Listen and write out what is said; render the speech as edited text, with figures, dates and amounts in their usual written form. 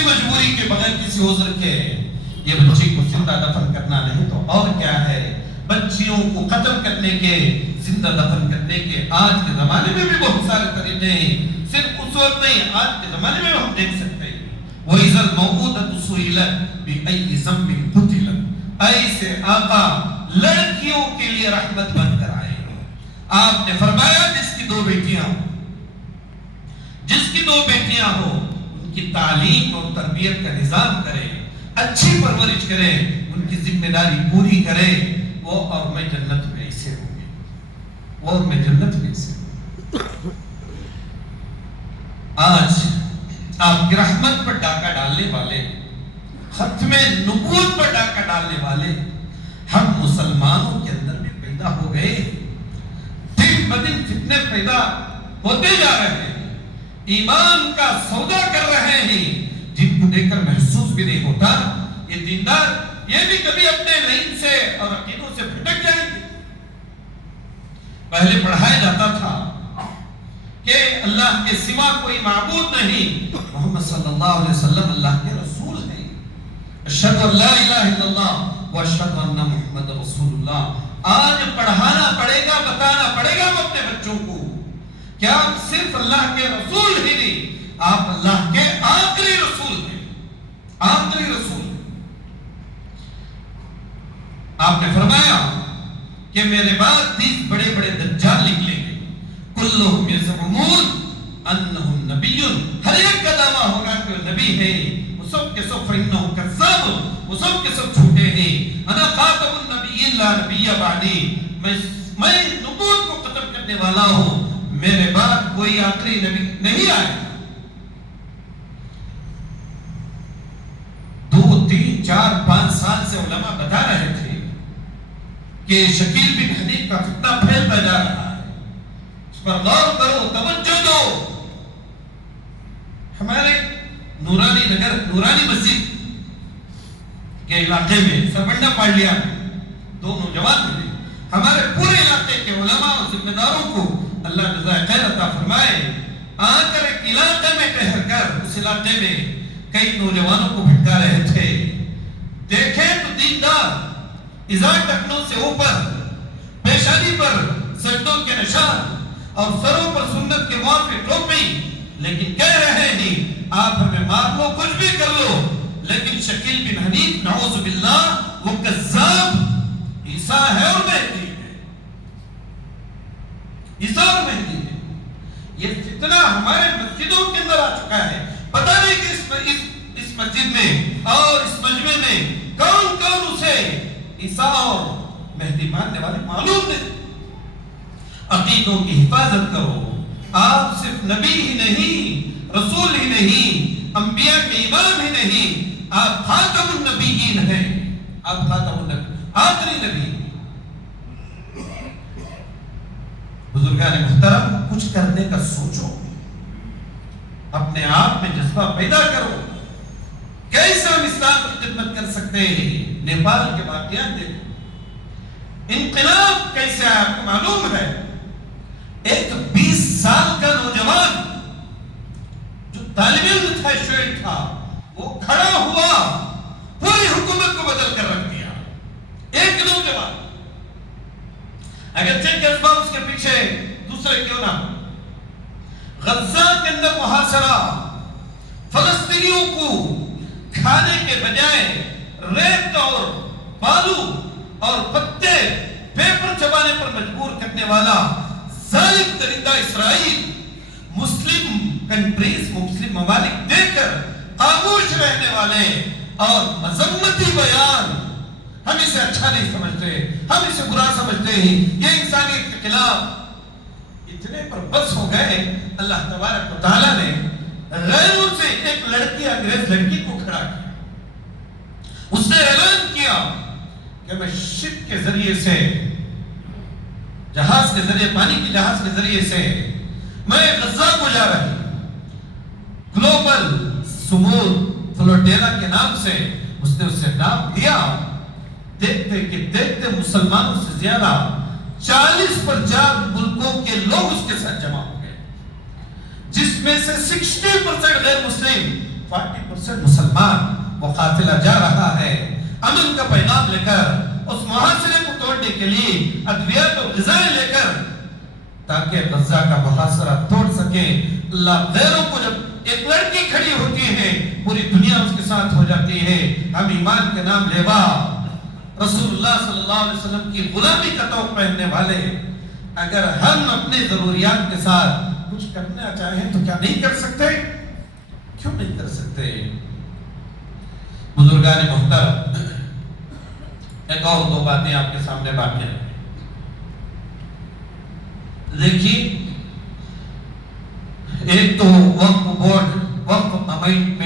کسی مجبوری کے بغیر کسی عذر کے یہ بچی کو زندہ دفن کرنا نہیں تو اور کیا ہے، بچیوں کو قتل کرنے کے، زندہ دفن کرنے کے آج کے زمانے میں بھی بہت سارے طریقے ہیں، صرف اس وقت نہیں آج کے زمانے میں ہم دیکھ سکتے ہیں۔ وَإِذَا الْمَوْءُودَةُ سُئِلَتْ بِأَيِّ ذَنبٍ قُتِلَتْ، ایسے آقا لڑکیوں کے لیے رحمت بن کر آئے۔ آپ نے فرمایا جس کی دو بیٹیاں ہو ان کی تعلیم اور تربیت کا نظام کرے، اچھی پرورش کرے، ان کی ذمہ داری پوری کرے، وہ اور میں جنت میں ایسے ہوں گے، وہ اور میں جنت میں ایسے ہوں گے۔ آج آپ کی رحمت پر ڈاکہ ڈالنے والے، ختم نبوت پر ڈاکہ ڈالنے والے ہم مسلمانوں کے اندر بھی پیدا ہو گئے، دن بدن فتنے پیدا ہوتے جا رہے ہیں، ایمان کا سودا کر رہے ہیں جن کو دیکھ کر محسوس بھی نہیں ہوتا یہ دیندار یہ بھی کبھی اپنے لائن سے اور عقیدوں سے بھٹک جائیں گے۔ پہلے پڑھایا جاتا تھا کہ اللہ کے سوا کوئی معبود نہیں، محمد صلی اللہ علیہ وسلم اللہ کے رسول ہیں، اشہد ان لا الہ الا اللہ واشہد ان محمد رسول اللہ۔ آج پڑھانا پڑے گا، بتانا پڑے گا اپنے بچوں کو کہ آپ صرف اللہ کے رسول ہی نہیں، آپ اللہ کے آخری رسول ہیں، آخری رسول ہیں۔ آپ نے فرمایا کہ میرے بعد 30 بڑے بڑے دجال نکلیں گے، کلہم یزعمون انہم نبی، ہر ایک کا دعویٰ ہوگا کہ وہ نبی ہے، وہ سب کے سب فإنہ کذاب، وہ سب کے سب جھوٹے ہیں، انا خاتم النبیین لا نبی بعدی، میں نبوت کو ختم کرنے والا ہوں، میرے بعد کوئی آخری نبی نہیں آئے۔ 2 3 4 5 سال سے علماء بتا رہے تھے کہ شکیل بن حنیف کا فتنہ پھیلتا جا رہا ہے، اس پر غور کرو، توجہ دو۔ ہمارے نورانی مسجد کے علاقے میں سربنڈا پاڑلیا دو نوجوان ملے، ہمارے پورے علاقے کے علماء اور ذمہ داروں کو اللہ جزائے خیر عطا فرمائے، آ کر ایک علاقے میں ٹہر کر اس علاقے میں کئی نوجوانوں کو بھٹکا رہے تھے، دیکھیں تو دیندار ازار ٹکنوں سے اوپر، پیشانی پر سجدوں کے نشان اور سروں پر سنت کے موافق ٹوپی، لیکن کہہ رہے ہیں آپ ہمیں مار لو، کچھ بھی کر لو، لیکن شکیل بن حنیف نعوذ باللہ وہ کذاب عیسیٰ ہے اور مہدی ہے، عیسیٰ اور مہدی ہے۔ یہ فتنہ ہمارے مسجدوں کے اندر آ چکا ہے، پتہ نہیں کہ اس مسجد میں اور اس مجمع میں کون کون اسے عیسیٰ اور مہدی ماننے والے معلوم نہیں۔ عقیدوں کی حفاظت کرو، آپ صرف نبی ہی نہیں، رسول ہی نہیں، انبیاء کے امام ہی نہیں، آپ خاتم النبیین ہیں، آپ خاتم النبی آخری نبی۔ بزرگان محترم کچھ کرنے کا سوچو، اپنے آپ میں جذبہ پیدا کرو، کیسے ہم اسلام کی خدمت کر سکتے ہیں۔ نیپال کے واقعات دیکھو، انقلاب کیسے آپ کو معلوم ہے، ایک 20 سال کا نوجوان جو طالب علم تھا، اسٹوڈنٹ تھا، وہ کھڑا ہوا، پوری حکومت کو بدل کر رکھ دیا۔ ایک نوجوان، اگرچہ جذبہ اس کے پیچھے دوسرے کیوں نہ، غزہ کے اندر محاصرہ، فلسطینیوں کو کھانے کے بجائے ریت اور بالو اور پتے پیپر چبانے پر مجبور کرنے والا ظالم درندہ اسرائیل، مسلم کنٹریز، مسلم ممالک دیکھ کر خاموش رہنے والے اور مذمتی بیان، ہم اسے اچھا نہیں سمجھتے، ہم اسے برا سمجھتے ہیں، یہ انسانیت کے خلاف، اتنے پر بس ہو گئے۔ اللہ تبارک و تعالیٰ نے غیروں سے ایک لڑکی، انگریز لڑکی کو کھڑا کیا، اس نے اعلان کیا کہ میں شپ کے ذریعے سے، جہاز کے ذریعے، پانی کی جہاز کے ذریعے سے میں غزہ کو جا رہی ہوں۔ گلوبل سمود فلوٹیلا کے نام سے اس نے اسے نام دیا۔ دیکھتے کہ دیکھتے مسلمانوں سے زیادہ 40 ملکوں کے لوگ اس کے ساتھ جمع ہو گئے، جس میں سے 60% غیر مسلم 40% مسلمان وہ قافلہ جا رہا ہے امن کا پیغام لے کر، اس محاصرے کو توڑنے کے لیے ادویات اور غذائیں لے کر، تاکہ غزہ کا محاصرہ توڑ سکے۔ اللہ غیروں کو جب ایک لڑکی کھڑی ہوتی ہے پوری دنیا اس کے ساتھ ہو جاتی ہے۔ ہم ایمان کے نام لیوا رسول اللہ صلی اللہ علیہ وسلم کی غلامی کا توق پہننے والے، اگر ہم اپنے ضروریات کے ساتھ کچھ کرنا چاہیں تو کیا نہیں کر سکتے؟ کیوں نہیں کر سکتے؟ بزرگان محترم، ایک اور دو باتیں آپ کے سامنے باقی ہیں۔ دیکھیے، ایک تو وقف بورڈ، وقف کمیٹی